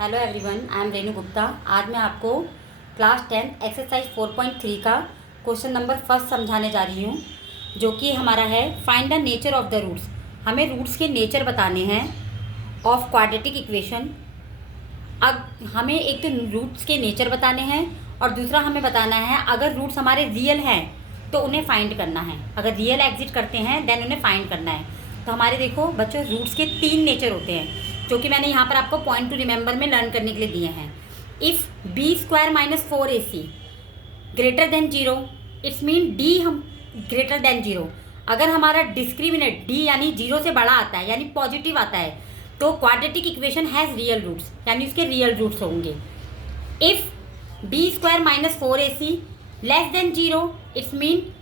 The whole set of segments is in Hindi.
Hello everyone, I am Renu Gupta. आज मैं आपको क्लास 10 एक्सरसाइज 4.3 का क्वेश्चन नंबर फर्स्ट समझाने जा रही हूँ, जो कि हमारा है find the nature of the roots. हमें रूट्स के नेचर बताने हैं ऑफ क्वाड्रेटिक इक्वेशन। अब हमें एक तो रूट्स के नेचर बताने हैं और दूसरा हमें बताना है अगर रूट्स हमारे रियल हैं तो उन्हें फाइंड करना है। अगर रियल एग्जिस्ट करते हैं देन उन्हें फाइंड करना है। तो हमारे देखो बच्चों, रूट्स के 3 नेचर होते हैं जो कि मैंने यहाँ पर आपको पॉइंट टू रिमेंबर में लर्न करने के लिए दिए हैं। If b² - 4ac greater than 0, it's mean d हम ग्रेटर देन 0। अगर हमारा डिस्क्रिमिनेट d यानी 0 से बड़ा आता है यानी पॉजिटिव आता है तो quadratic equation has real roots, यानी उसके रियल रूट्स होंगे। If b² - 4ac less than 0, it's mean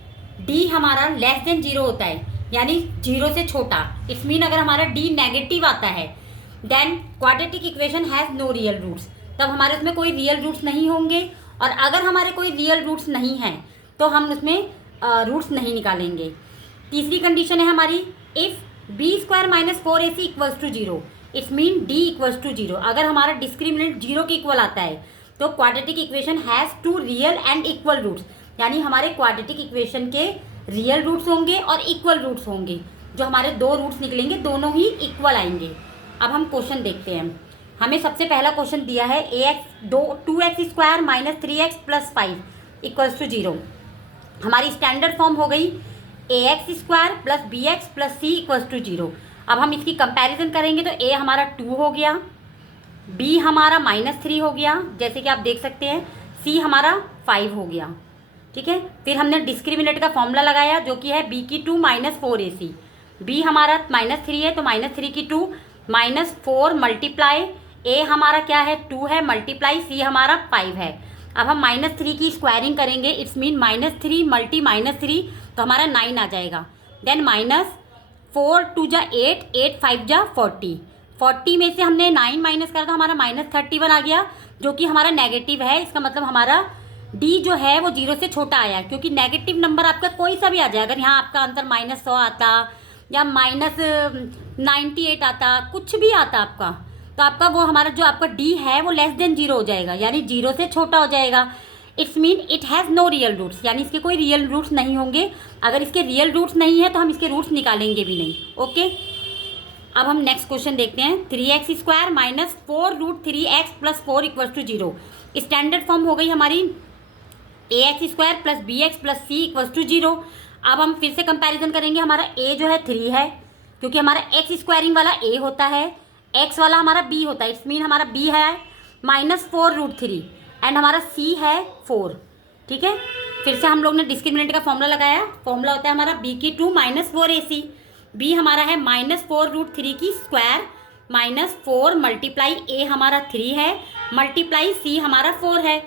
d हमारा लेस देन 0 होता है यानी 0 से छोटा। इट्स मीन अगर हमारा d नेगेटिव आता है then quadratic equation has no real roots, तब हमारे उसमें कोई रियल रूट्स नहीं होंगे। और अगर हमारे कोई रियल रूट्स नहीं हैं तो हम उसमें रूट्स नहीं निकालेंगे। तीसरी कंडीशन है हमारी, if b² - 4ac equals to 0, it's mean d equals to 0। अगर हमारा डिस्क्रिमिनेंट 0 के इक्वल आता है तो quadratic equation has 2 real and equal roots, यानी हमारे क्वाड्रेटिक इक्वेशन के रियल रूट्स होंगे और इक्वल रूट्स होंगे। जो हमारे 2 रूट्स निकलेंगे दोनों ही इक्वल आएंगे। अब हम क्वेश्चन देखते हैं। हमें सबसे पहला क्वेश्चन दिया है 2x² - 3x + 5 इक्वल्स टू 0। हमारी स्टैंडर्ड फॉर्म हो गई ax² + bx + c equals to 0। अब हम इसकी कंपैरिजन करेंगे तो a हमारा 2 हो गया, b हमारा -3 हो गया जैसे कि आप देख सकते हैं, c हमारा 5 हो गया। ठीक है, फिर हमने डिस्क्रिमिनेट का फॉर्मूला लगाया जो कि है b² - 4ac। b हमारा -3 है तो -3 की 2 -4 मल्टीप्लाई a हमारा क्या है 2 है मल्टीप्लाई c हमारा 5 है। अब हम -3 की स्क्वायरिंग करेंगे, इट्स मीन -3 मल्टी -3 तो हमारा 9 आ जाएगा। देन -4 2 जा 8, 8 5 जा 40। 40 में से हमने 9 माइनस करा तो हमारा -31 आ गया जो कि हमारा नेगेटिव है। इसका मतलब हमारा d जो है वो 0 से छोटा आया, क्योंकि नेगेटिव नंबर आपका कोई सा भी आ जाए। अगर यहाँ आपका आंसर -100 आता या -98 आता, कुछ भी आता आपका, तो आपका वो हमारा जो आपका d है वो लेस देन 0 हो जाएगा, यानी 0 से छोटा हो जाएगा। It's mean it has no real roots, यानी इसके कोई रियल रूट्स नहीं होंगे। अगर इसके रियल रूट्स नहीं है तो हम इसके रूट्स निकालेंगे भी नहीं। ओके, अब हम नेक्स्ट क्वेश्चन देखते हैं। 3x² - 4√3x + 4 equals to 0। Standard form हो गई हमारी ax² + bx + c equals to 0। अब हम फिर से कंपैरिजन करेंगे। हमारा a जो है 3 है क्योंकि हमारा x स्क्वायरिंग वाला a होता है, x वाला हमारा b होता है। इट्स मीन हमारा b है -4√3 एंड हमारा c है 4। ठीक है, फिर से हम लोग ने डिस्क्रिमिनेंट का फॉर्मूला लगाया। फॉर्मूला होता है हमारा b² - 4ac। b हमारा है -4√3 की स्क्वायर -4 मल्टीप्लाई a हमारा 3 है मल्टीप्लाई c हमारा 4 है।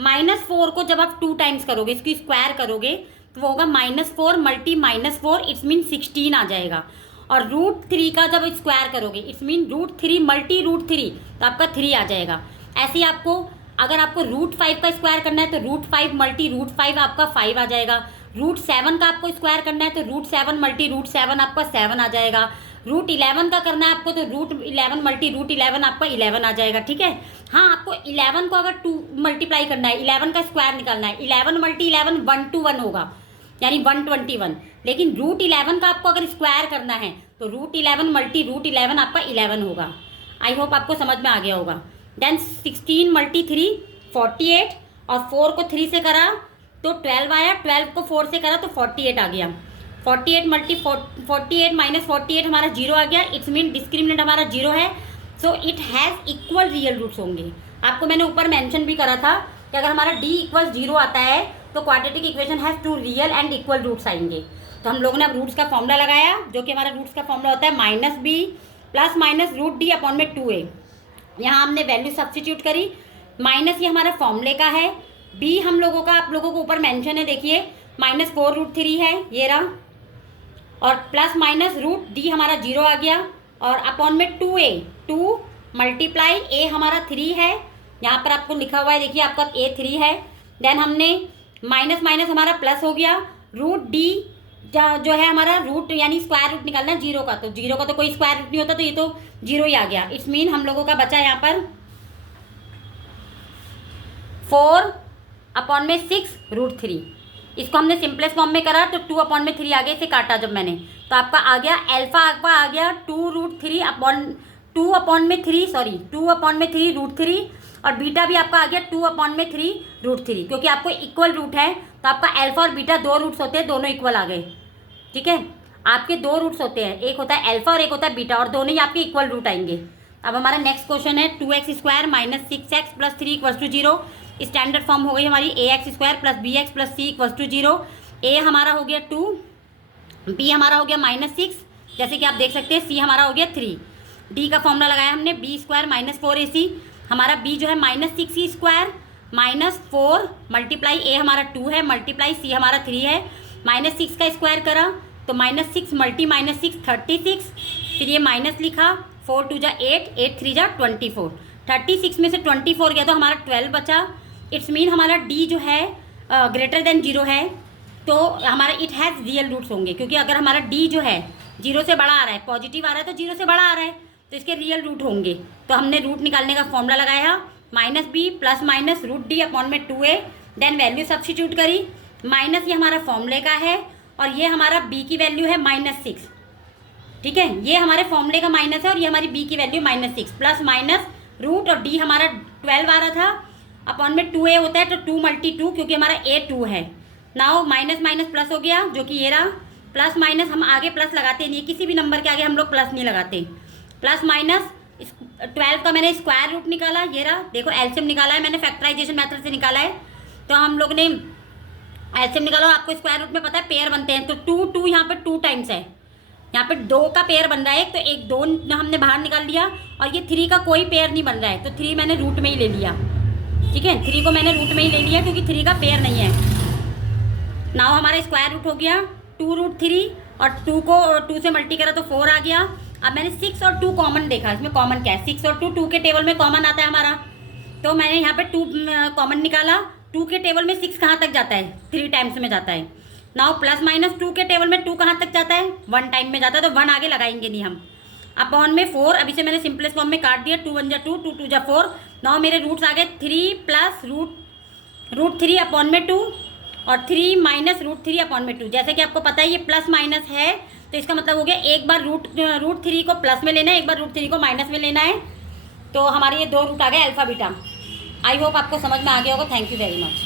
-4 को जब आप 2 टाइम्स करोगे, इसकी स्क्वायर करोगे तो वो होगा -4 मल्टी -4, इट्स मीन 16 आ जाएगा। और √3 का जब स्क्वायर करोगे इट्स मीन √3 मल्टी √3 तो आपका 3 आ जाएगा। ऐसे ही आपको अगर आपको √5 का स्क्वायर करना है तो √5 मल्टी √5 आपका 5 आ जाएगा। √7 का आपको स्क्वायर करना है तो √7 मल्टी √7 आपका 7 आ जाएगा। √11 का करना है आपको तो √11 मल्टी √11 आपका 11 आ जाएगा। ठीक है, हाँ, आपको 11 को अगर 2 मल्टीप्लाई करना है, 11 का स्क्वायर निकालना है, 11 मल्टी 11 121 होगा यानी 121। लेकिन √11 का आपको अगर स्क्वायर करना है तो √11 मल्टी √11 आपका 11 होगा। आई होप आपको समझ में आ गया होगा। देन 16 मल्टी 3 48 और 4 को 3 से करा तो 12 आया, 12 को 4 से करा तो 48 आ गया। 48 मल्टी 48 माइनस 48 हमारा 0 आ गया। इट्स मीन डिस्क्रिमिनेंट हमारा 0 है, so it has equal real roots होंगे। आपको मैंने ऊपर मेंशन भी करा था कि अगर हमारा d = 0 आता है तो quadratic equation has 2 real and equal roots आएंगे। तो हम लोगों ने अब रूट्स का फॉर्मूला लगाया जो कि हमारा रूट्स का फॉर्मूला होता है -b + -√d/2a। यहाँ हमने वैल्यू सब्स्टिट्यूट करी। माइनस ये हमारा फॉर्मूले का है, b हम लोगों का आप लोगों को ऊपर मेंशन है, देखिए -4√3 है ये रहा, और प्लस माइनस √d हमारा 0 आ गया और अपॉन में 2a 2 मल्टीप्लाई a हमारा 3 है। यहाँ पर आपको लिखा हुआ है, देखिए आपका a 3 है। देन हमने माइनस माइनस हमारा प्लस हो गया, √d जो है हमारा रूट यानी स्क्वायर रूट निकालना है 0 का, तो 0 का तो कोई स्क्वायर रूट नहीं होता तो ये तो 0 ही आ गया। इट्स मीन हम लोगों का बचा यहाँ पर 4/6√3। इसको हमने सिंपलेस्ट फॉर्म में करा तो 2/3 आ गया, इसे काटा जब मैंने तो आपका आ गया अल्फा, आपका आ गया 2/3 और बीटा भी आपका आ गया 2/3√3, क्योंकि आपको इक्वल रूट है तो आपका अल्फा और बीटा 2 रूट्स होते हैं, दोनों इक्वल आ गए। ठीक है, आपके 2 रूट्स होते हैं, एक होता है अल्फा और एक होता है बीटा, और दोनों ही आपके इक्वल रूट आएंगे। अब हमारा नेक्स्ट क्वेश्चन है 2x² - 6x + 3 = 0। स्टैंडर्ड फॉर्म हो गई हमारी ax² + bx + c = 0। a हमारा हो गया 2, b हमारा हो गया -6, जैसे कि आप देख सकते हैं, c हमारा हो गया 3। d का फॉर्मूला लगाया हमने b² - 4ac, हमारा b जो है -6e² - 4 मल्टीप्लाई a हमारा 2 है, मल्टीप्लाई c हमारा 3 है, -6 का स्क्वायर करा तो -6 मल्टी -6 36, फिर ये माइनस लिखा, 4 2 जा 8, 8 3 जा 24, 36 में से 24 गया तो हमारा 12 बचा। इट्स मीन हमारा d जो है ग्रेटर देन 0 है, तो हमारा इट हैज़ रियल रूट्स होंगे, क्योंकि अगर हमारा d जो है 0 से बड़ा आ रहा है, पॉजिटिव आ रहा है तो 0 से बड़ा आ रहा है, तो इसके रियल रूट होंगे। तो हमने रूट निकालने का फॉर्मूला लगाया, -b + -√d/2a, then value substitute करी, माइनस ये हमारा फॉर्मूले का है और ये हमारा b की वैल्यू है -6। ठीक है, ये हमारे फॉर्मूले का माइनस है और ये हमारी b की वैल्यू -6, प्लस माइनस रूट, और d हमारा 12 आ रहा था, अपॉन में 2a होता है तो 2 × 2, क्योंकि हमारा a 2 है। नाउ माइनस माइनस प्लस हो गया, जो कि ये रहा, प्लस माइनस हम आगे प्लस लगाते नहीं, किसी भी नंबर के आगे हम लोग प्लस नहीं लगाते। प्लस माइनस 12 का मैंने स्क्वायर रूट निकाला, ये रहा, देखो एलसीएम निकाला है मैंने, फैक्टराइजेशन मेथड से निकाला है। तो हम लोग ने एलसीएम निकाला, आपको स्क्वायर रूट में पता है पेयर बनते हैं, तो 2 2 यहाँ पर 2 टाइम्स है, यहाँ पे 2 का पेयर बन रहा है, तो एक 2 हमने बाहर निकाल लिया, और ये 3 का कोई पेयर नहीं बन रहा है, तो 3 मैंने रूट में ही ले लिया। ठीक है, 3 को मैंने रूट में ही ले लिया क्योंकि 3 का पेयर नहीं है। नाउ हमारा स्क्वायर रूट हो गया 2√3, और 2 को 2 से मल्टी करा तो 4 आ गया। अब मैंने 6 और 2 कॉमन देखा, इसमें कॉमन क्या है, 6 और 2 के टेबल में कॉमन आता है हमारा, तो मैंने यहाँ पे 2 कॉमन निकाला। 2 के टेबल में 6 कहाँ तक जाता है, 3 टाइम्स में जाता है। नाउ प्लस माइनस 2 के टेबल में 2 कहाँ तक जाता है, 1 टाइम में जाता है, तो 1 आगे लगाएंगे नहीं हम। अपॉन में 4, अभी से मैंने सिंपलेस्ट फॉर्म में काट दिया, 2 1 जा 2, 2 2 जा 4। नाउ मेरे रूट्स आ गए 3 + √3 अपॉन में 2 और 3 - √3 अपॉन में 2। जैसे कि आपको पता है ये प्लस माइनस है, तो इसका मतलब हो गया एक बार √3 को प्लस में लेना है, एक बार √3 को माइनस में लेना है। तो हमारे ये 2 रूट आ गए अल्फा बीटा। आई होप आपको समझ में आ गया होगा। Thank you very much.